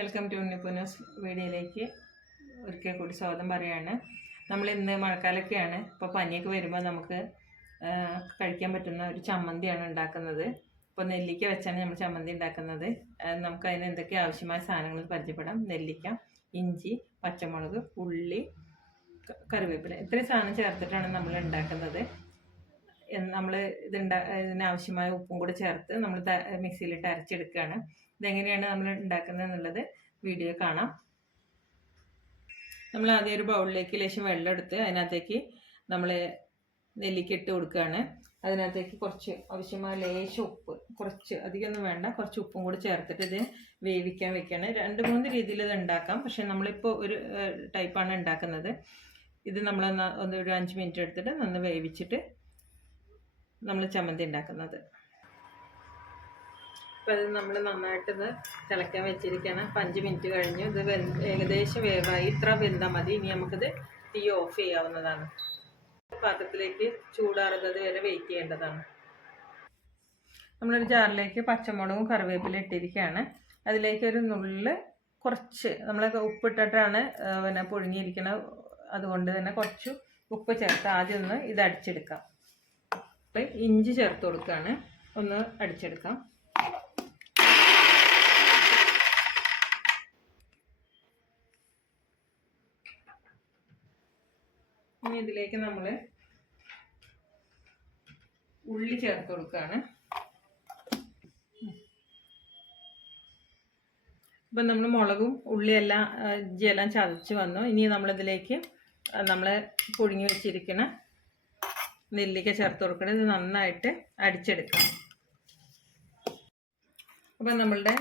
Welcome to ഉണ്ണിപ്പൂനസ് വീഡിയോയിലേക്ക് ഒരിക്കൽ കൂടി സ്വാഗതം പറയാണ്. നമ്മൾ ഇന്ന് മഴക്കാലൊക്കെയാണ്. ഇപ്പോൾ പനിയൊക്കെ വരുമ്പോൾ നമുക്ക് കഴിക്കാൻ പറ്റുന്ന ഒരു ചമ്മന്തിയാണ് ഉണ്ടാക്കുന്നത്. ഇപ്പോൾ നെല്ലിക്ക വെച്ചാണ് നമ്മൾ ചമ്മന്തി ഉണ്ടാക്കുന്നത്. നമുക്ക് അതിന് എന്തൊക്കെ ആവശ്യമായ സാധനങ്ങൾ പരിചയപ്പെടാം. നെല്ലിക്ക ഇഞ്ചി പച്ചമുളക് ഉള്ളി കറിവേപ്പില. ഇത്രയും സാധനം ചേർത്തിട്ടാണ് നമ്മൾ ഉണ്ടാക്കുന്നത്. നമ്മൾ ഇത് ഉണ്ടാ ഇതിനാവശ്യമായ ഉപ്പും കൂടി ചേർത്ത് നമ്മൾ മിക്സിയിലിട്ട് അരച്ചെടുക്കുകയാണ് ഇതെങ്ങനെയാണ് നമ്മൾ ഉണ്ടാക്കുന്നത് എന്നുള്ളത് വീഡിയോ കാണാം. നമ്മൾ ആദ്യം ഒരു ബൗളിലേക്ക് ലേശം വെള്ളം എടുത്ത് അതിനകത്തേക്ക് നമ്മൾ നെല്ലിക്ക ഇട്ട് കൊടുക്കുകയാണ് അതിനകത്തേക്ക് കുറച്ച് ആവശ്യമായ ലേശം ഉപ്പ് കുറച്ച് അധികമൊന്നും വേണ്ട കുറച്ച് ഉപ്പും കൂടി ചേർത്തിട്ട് ഇത് വേവിക്കാൻ വെക്കുകയാണ് രണ്ട് മൂന്ന് രീതിയിൽ ഇത് ഉണ്ടാക്കാം പക്ഷെ നമ്മളിപ്പോൾ ഒരു ടൈപ്പാണ് ഉണ്ടാക്കുന്നത് ഇത് നമ്മൾ ഒന്ന് ഒരു അഞ്ച് മിനിറ്റ് എടുത്തിട്ട് നന്ന് വേവിച്ചിട്ട് നമ്മൾ ചമ്മന്തി ഉണ്ടാക്കുന്നത്. അപ്പോൾ അത് നമ്മൾ നന്നായിട്ടൊന്ന് തിളയ്ക്കാൻ വെച്ചിരിക്കുകയാണ്. അപ്പം അഞ്ച് മിനിറ്റ് കഴിഞ്ഞു. ഇത് ഏകദേശം വേവായി. ഇത്ര വെന്താൽ മതി. ഇനി നമുക്കിത് തീ ഓഫ് ചെയ്യാവുന്നതാണ്. പാത്രത്തിലേക്ക് ചൂടാറുന്നത് വരെ വെയിറ്റ് ചെയ്യേണ്ടതാണ്. നമ്മളൊരു ജാറിലേക്ക് പച്ചമുളകും കറിവേപ്പില ഇട്ടിരിക്കുകയാണ്. അതിലേക്ക് ഒരു നുള്ള് കുറച്ച് നമ്മൾ ഉപ്പിട്ടിട്ടാണ് പിന്നെ പുഴുങ്ങിയിരിക്കുന്നത് അതുകൊണ്ട് തന്നെ കുറച്ച് ഉപ്പ് ചേർത്ത് ആദ്യം ഒന്ന് ഇത് അടിച്ചെടുക്കാം അപ്പോൾ ഇഞ്ചി ചേർത്ത് കൊടുക്കുകയാണ് ഒന്ന് അടിച്ചെടുക്കാം. ഇനി ഇതിലേക്ക് നമ്മൾ ഉള്ളി ചേർത്ത് കൊടുക്കുകയാണ് ഇപ്പം നമ്മൾ മുളകും ഉള്ളിയെല്ലാം ജലം ചതച്ച് വന്നു. ഇനി നമ്മളിതിലേക്ക് നമ്മൾ പുഴുങ്ങി വെച്ചിരിക്കുന്ന നെല്ലിക്ക ചേർത്ത് കൊടുക്കണം. ഇത് നന്നായിട്ട് അടിച്ചെടുക്കാം അപ്പം നമ്മളുടെ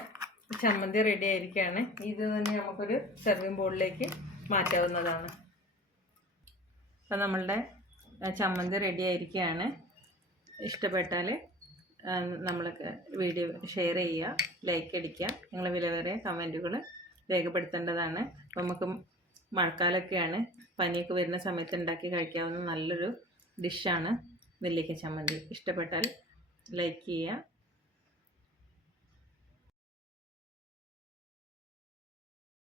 ചമ്മന്തി റെഡി ആയിരിക്കുകയാണ് ഇത് തന്നെ നമുക്കൊരു സെർവിങ് ബോളിലേക്ക് മാറ്റാവുന്നതാണ്. അപ്പം നമ്മളുടെ ചമ്മന്തി റെഡി ആയിരിക്കുകയാണ് ഇഷ്ടപ്പെട്ടാൽ നമ്മൾക്ക് വീഡിയോ ഷെയർ ചെയ്യുക ലൈക്ക് അടിക്കുക. നിങ്ങളെ വിലവരെ കമന്റുകൾ രേഖപ്പെടുത്തേണ്ടതാണ്. നമുക്ക് മഴക്കാലമൊക്കെയാണ് പനിയൊക്കെ വരുന്ന സമയത്ത് ഉണ്ടാക്കി കഴിക്കാവുന്ന നല്ലൊരു ഡിഷാണ്. നെല്ലിക്ക ചമ്മന്തി. ഇഷ്ടപ്പെട്ടാൽ ലൈക്ക് ചെയ്യുക.